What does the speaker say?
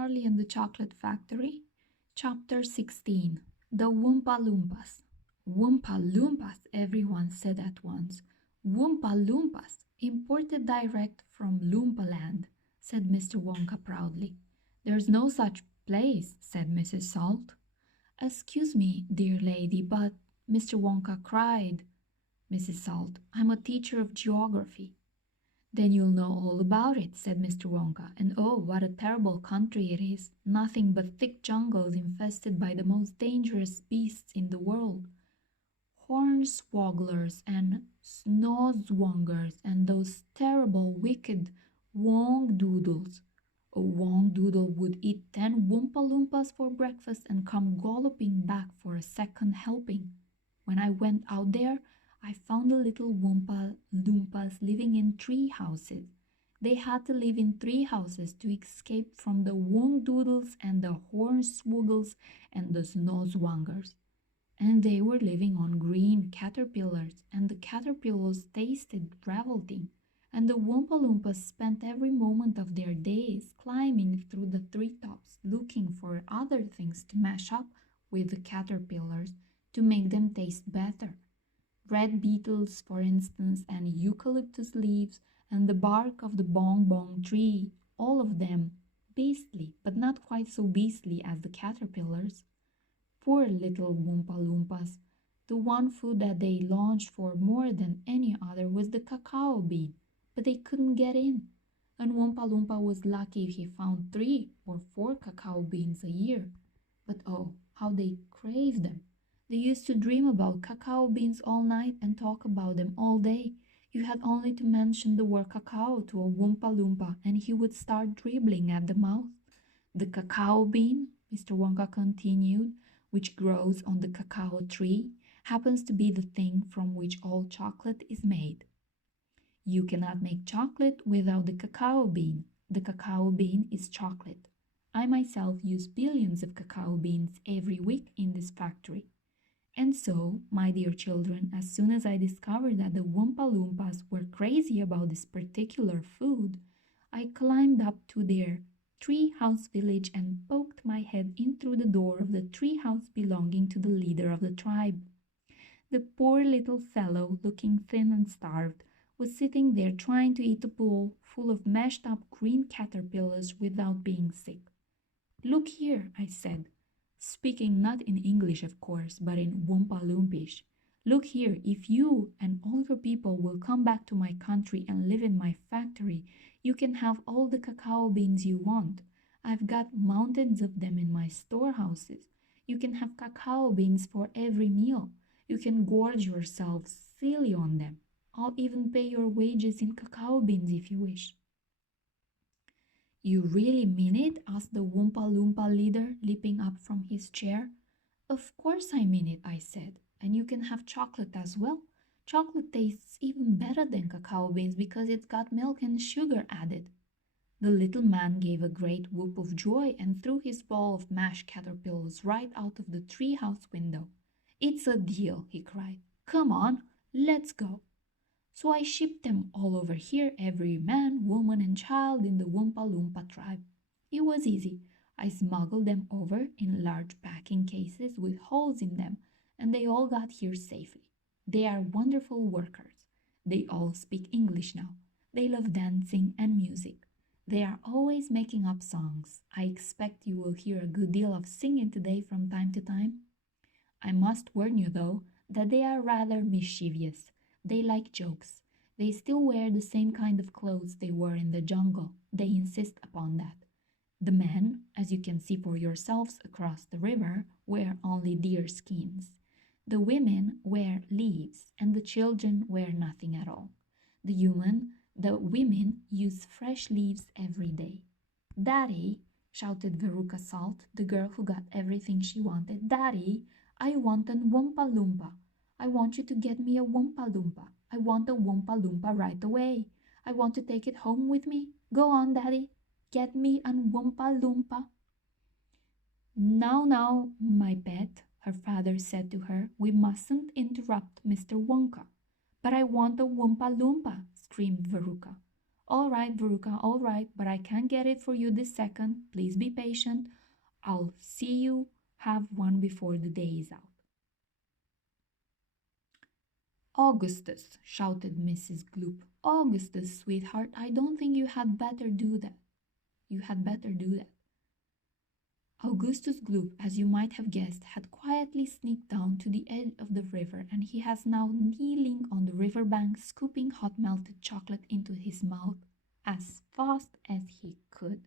Charlie and the Chocolate Factory, Chapter 16. The Woompa Loompas. Woompa Loompas, everyone said at once. Woompa Loompas, imported direct from Loompaland, said Mr. Wonka proudly. There's no such place, said Mrs. Salt. Excuse me, dear lady, but Mr. Wonka cried. Mrs. Salt, I'm a teacher of geography. Then you'll know all about it, said Mr. Wonka. And oh, what a terrible country it is. Nothing but thick jungles infested by the most dangerous beasts in the world. Hornswogglers and snozwongers and those terrible, wicked wongdoodles. A wongdoodle would eat 10 Woompa Loompas for breakfast and come galloping back for a second helping. When I went out there, I found the little Woompa Loompas living in tree houses. They had to live in tree houses to escape from the Wongdoodles and the Hornswoggles and the Snozwangers. And they were living on green caterpillars, and the caterpillars tasted revolting. And the Woompa Loompas spent every moment of their days climbing through the treetops looking for other things to mash up with the caterpillars to make them taste better. Red beetles, for instance, and eucalyptus leaves, and the bark of the bong-bong tree, all of them beastly, but not quite so beastly as the caterpillars. Poor little Woompa Loompas! The one food that they longed for more than any other was the cacao bean, but they couldn't get in. And Woompa Loompa was lucky if he found 3 or 4 cacao beans a year. But oh, how they craved them! They used to dream about cacao beans all night and talk about them all day. You had only to mention the word cacao to a Woompa Loompa and he would start dribbling at the mouth. The cacao bean, Mr. Wonka continued, which grows on the cacao tree, happens to be the thing from which all chocolate is made. You cannot make chocolate without the cacao bean. The cacao bean is chocolate. I myself use billions of cacao beans every week in this factory. And so, my dear children, as soon as I discovered that the Woompa Loompas were crazy about this particular food, I climbed up to their tree-house village and poked my head in through the door of the tree-house belonging to the leader of the tribe. The poor little fellow, looking thin and starved, was sitting there trying to eat a bowl full of mashed-up green caterpillars without being sick. Look here, I said, speaking not in English, of course, but in Woompa Loompish. Look here, if you and all your people will come back to my country and live in my factory, you can have all the cacao beans you want. I've got mountains of them in my storehouses. You can have cacao beans for every meal. You can gorge yourselves silly on them. I'll even pay your wages in cacao beans if you wish. You really mean it? Asked the Woompa Loompa leader, leaping up from his chair. Of course I mean it, I said. And you can have chocolate as well. Chocolate tastes even better than cacao beans because it's got milk and sugar added. The little man gave a great whoop of joy and threw his ball of mashed caterpillars right out of the treehouse window. It's a deal, he cried. Come on, let's go. So I shipped them all over here, every man, woman, and child in the Woompa Loompa tribe. It was easy. I smuggled them over in large packing cases with holes in them, and they all got here safely. They are wonderful workers. They all speak English now. They love dancing and music. They are always making up songs. I expect you will hear a good deal of singing today from time to time. I must warn you, though, that they are rather mischievous. They like jokes. They still wear the same kind of clothes they wore in the jungle. They insist upon that. The men, as you can see for yourselves across the river, wear only deer skins. The women wear leaves, and the children wear nothing at all. The women use fresh leaves every day. Daddy, shouted Veruca Salt, the girl who got everything she wanted. Daddy, I want a Woompa Loompa. I want you to get me a Woompa Loompa. I want a Woompa Loompa right away. I want to take it home with me. Go on, Daddy. Get me a Woompa Loompa. Now, my pet, her father said to her, we mustn't interrupt Mr. Wonka. But I want a Woompa Loompa, screamed Veruca. All right, Veruca, all right, but I can't get it for you this second. Please be patient. I'll see you have one before the day is out. Augustus, shouted Mrs. Gloop. Augustus, sweetheart, I don't think you had better do that. You had better do that. Augustus Gloop, as you might have guessed, had quietly sneaked down to the edge of the river, and he was now kneeling on the river bank, scooping hot melted chocolate into his mouth as fast as he could.